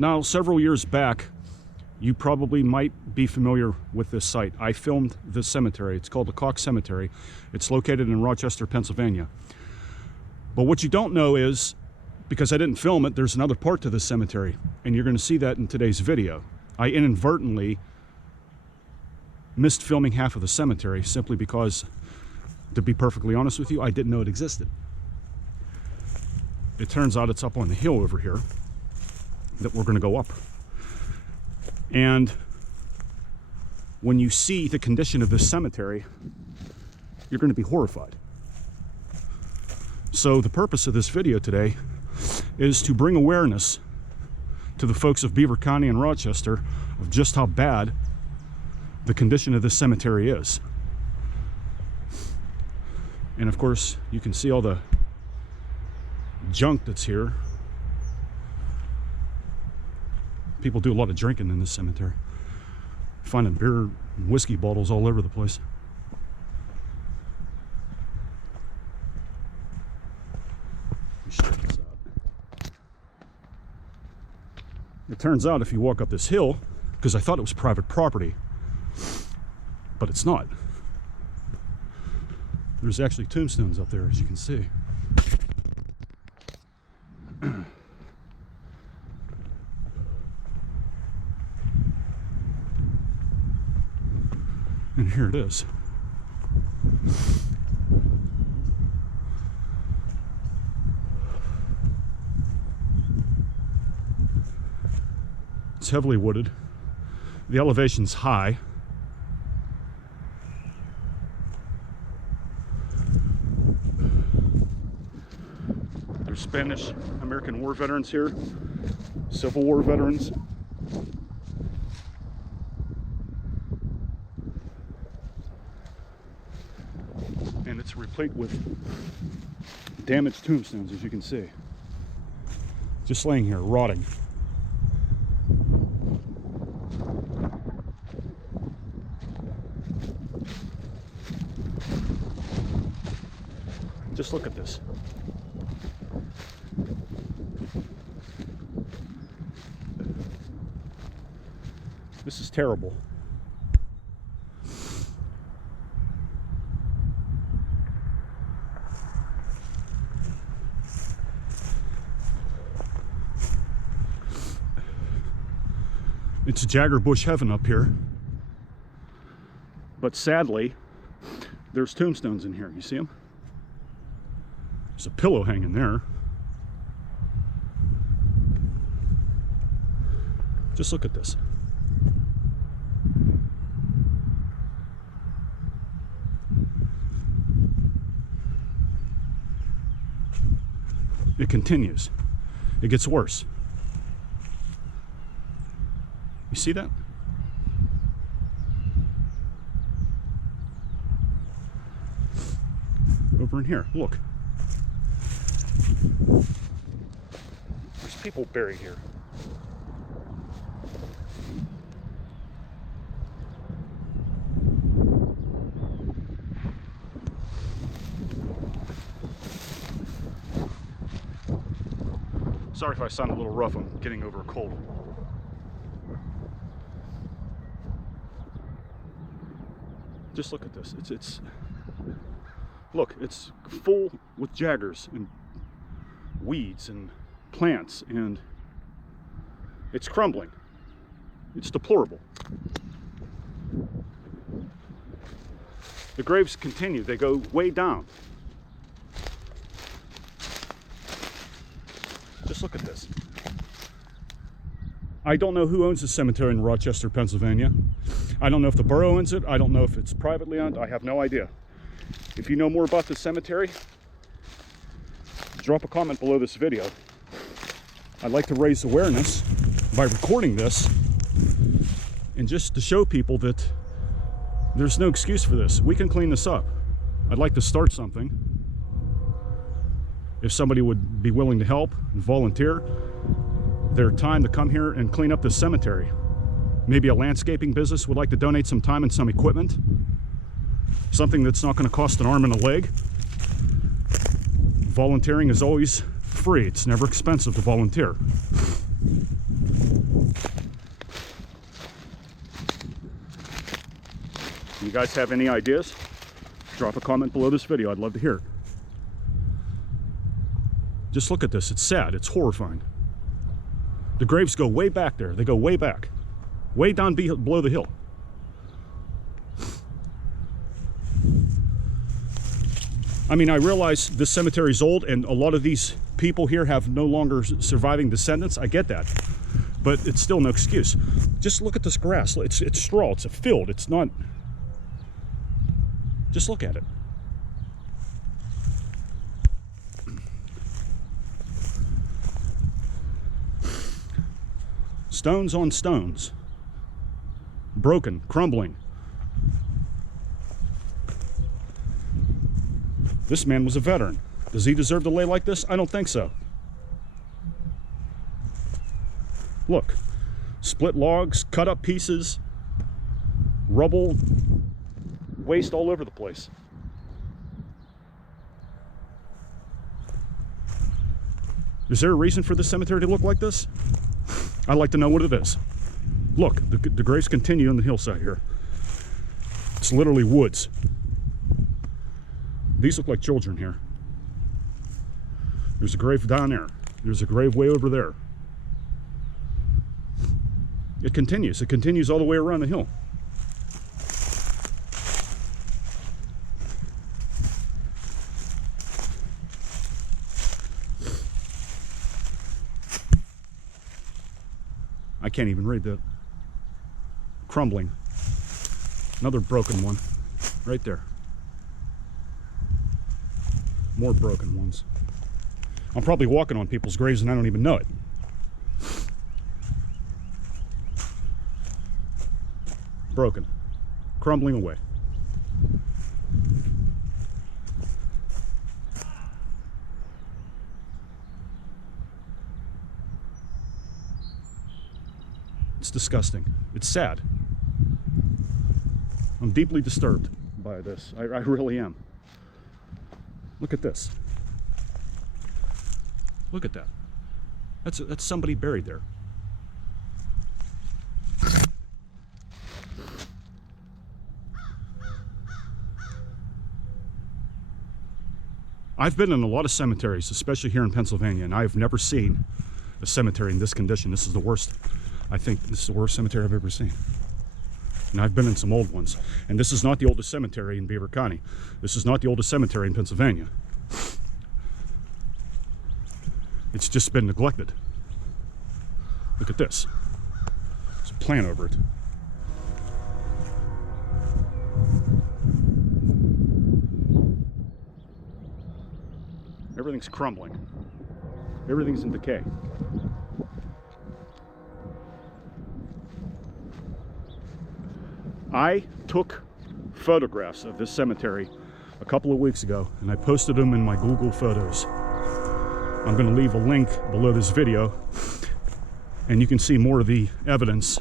Now, several years back, you probably might be familiar with this site. I filmed this cemetery. It's called Lacock Cemetery. It's located in Rochester, Pennsylvania. But what you don't know is, because I didn't film it, there's another part to this cemetery, and you're going to see that in today's video. I inadvertently missed filming half of the cemetery simply because, to be perfectly honest with you, I didn't know it existed. It turns out it's up on the hill over here that we're going to go up. And when you see the condition of this cemetery, you're going to be horrified. So the purpose of this video today is to bring awareness to the folks of Beaver County and Rochester of just how bad the condition of this cemetery is. And of course, you can see all the junk that's here. People do a lot of drinking in this cemetery. Finding beer and whiskey bottles all over the place. Let me check this out. It turns out if you walk up this hill, because I thought it was private property, but it's not. There's actually tombstones up there, as you can see. And here it is. It's heavily wooded. The elevation's high. There's Spanish American War veterans here, Civil War veterans. And it's replete with damaged tombstones, as you can see. Just laying here, rotting. Just look at this. This is terrible. It's Jagger bush heaven up here. But sadly, there's tombstones in here. You see them? There's a pillow hanging there. Just look at this. It continues. It gets worse. You see that? Over in here, look. There's people buried here. Sorry if I sound a little rough, I'm getting over a cold. Just look at this. Look, it's full with jaggers and weeds and plants, and it's crumbling. It's deplorable. The graves continue. They go way down. Just look at this. I don't know who owns the cemetery in Rochester, Pennsylvania. I don't know if the borough owns it. I don't know if it's privately owned. I have no idea. If you know more about this cemetery, drop a comment below this video. I'd like to raise awareness by recording this, and just to show people that there's no excuse for this. We can clean this up. I'd like to start something. If somebody would be willing to help and volunteer their time to come here and clean up this cemetery. Maybe a landscaping business would like to donate some time and some equipment. Something that's not going to cost an arm and a leg. Volunteering is always free. It's never expensive to volunteer. You guys have any ideas? Drop a comment below this video. I'd love to hear it. Just look at this. It's sad. It's horrifying. The graves go way back there. They go way back. Way down below the hill. I mean, I realize this cemetery is old and a lot of these people here have no longer surviving descendants. I get that. But it's still no excuse. Just look at this grass. It's straw. It's a field. It's not... Just look at it. Stones on stones. Broken, crumbling. This man was a veteran. Does he deserve to lay like this? I don't think so. Look, split logs, cut up pieces, rubble, waste all over the place. Is there a reason for this cemetery to look like this? I'd like to know what it is. Look, the graves continue on the hillside here. It's literally woods. These look like children here. There's a grave down there. There's a grave way over there. It continues. It continues all the way around the hill. I can't even read that. Crumbling. Another broken one. Right there. More broken ones. I'm probably walking on people's graves and I don't even know it. Broken. Crumbling away. It's disgusting. It's sad. I'm deeply disturbed by this. I really am. Look at this. Look at that. That's somebody buried there. I've been in a lot of cemeteries, especially here in Pennsylvania, and I've never seen a cemetery in this condition. This is the worst. I think this is the worst cemetery I've ever seen. And I've been in some old ones. And this is not the oldest cemetery in Beaver County. This is not the oldest cemetery in Pennsylvania. It's just been neglected. Look at this. There's a plant over it. Everything's crumbling. Everything's in decay. I took photographs of this cemetery a couple of weeks ago and I posted them in my Google Photos. I'm going to leave a link below this video and you can see more of the evidence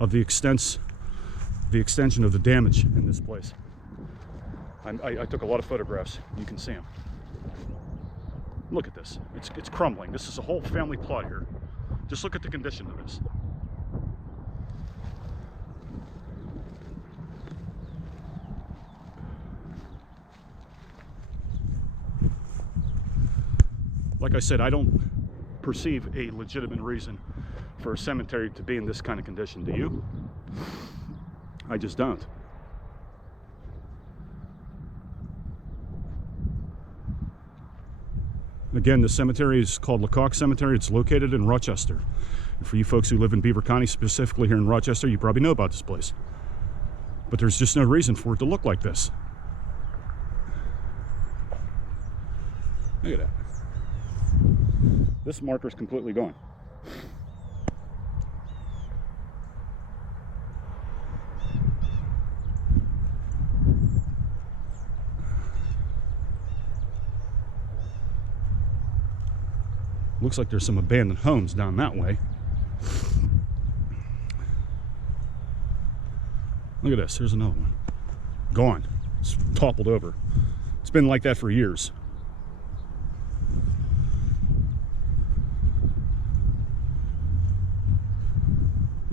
of the extension of the damage in this place. I took a lot of photographs. You can see them. Look at this. It's crumbling. This is a whole family plot here. Just look at the condition of this. Like I said, I don't perceive a legitimate reason for a cemetery to be in this kind of condition. Do you? I just don't. Again, the cemetery is called Lacock Cemetery. It's located in Rochester. And for you folks who live in Beaver County, specifically here in Rochester, you probably know about this place. But there's just no reason for it to look like this. Look at that. This marker is completely gone. Looks like there's some abandoned homes down that way. Look at this. Here's another one. Gone. It's toppled over. It's been like that for years.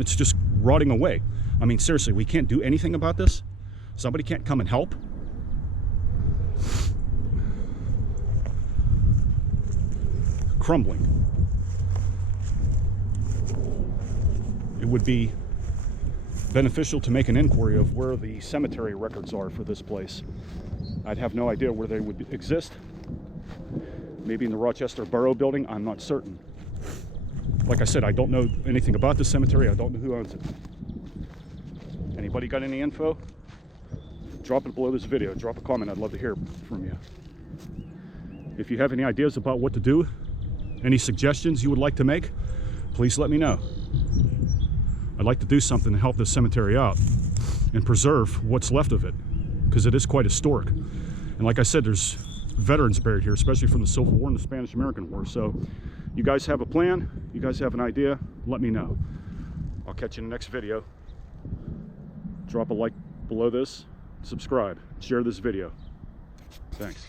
It's just rotting away. I mean, seriously, we can't do anything about this? Somebody can't come and help? Crumbling. It would be beneficial to make an inquiry of where the cemetery records are for this place. I'd have no idea where they would exist. Maybe in the Rochester Borough building, I'm not certain. Like I said, I don't know anything about the cemetery. I don't know who owns it. Anybody got any info? Drop it below this video. Drop a comment. I'd love to hear from you. If you have any ideas about what to do, any suggestions you would like to make, please let me know. I'd like to do something to help this cemetery out and preserve what's left of it, because it is quite historic. And like I said, there's veterans buried here, especially from the Civil War and the Spanish-American War. So you guys have a plan, you guys have an idea, let me know. I'll catch you in the next video. Drop a like below this, subscribe, share this video. Thanks.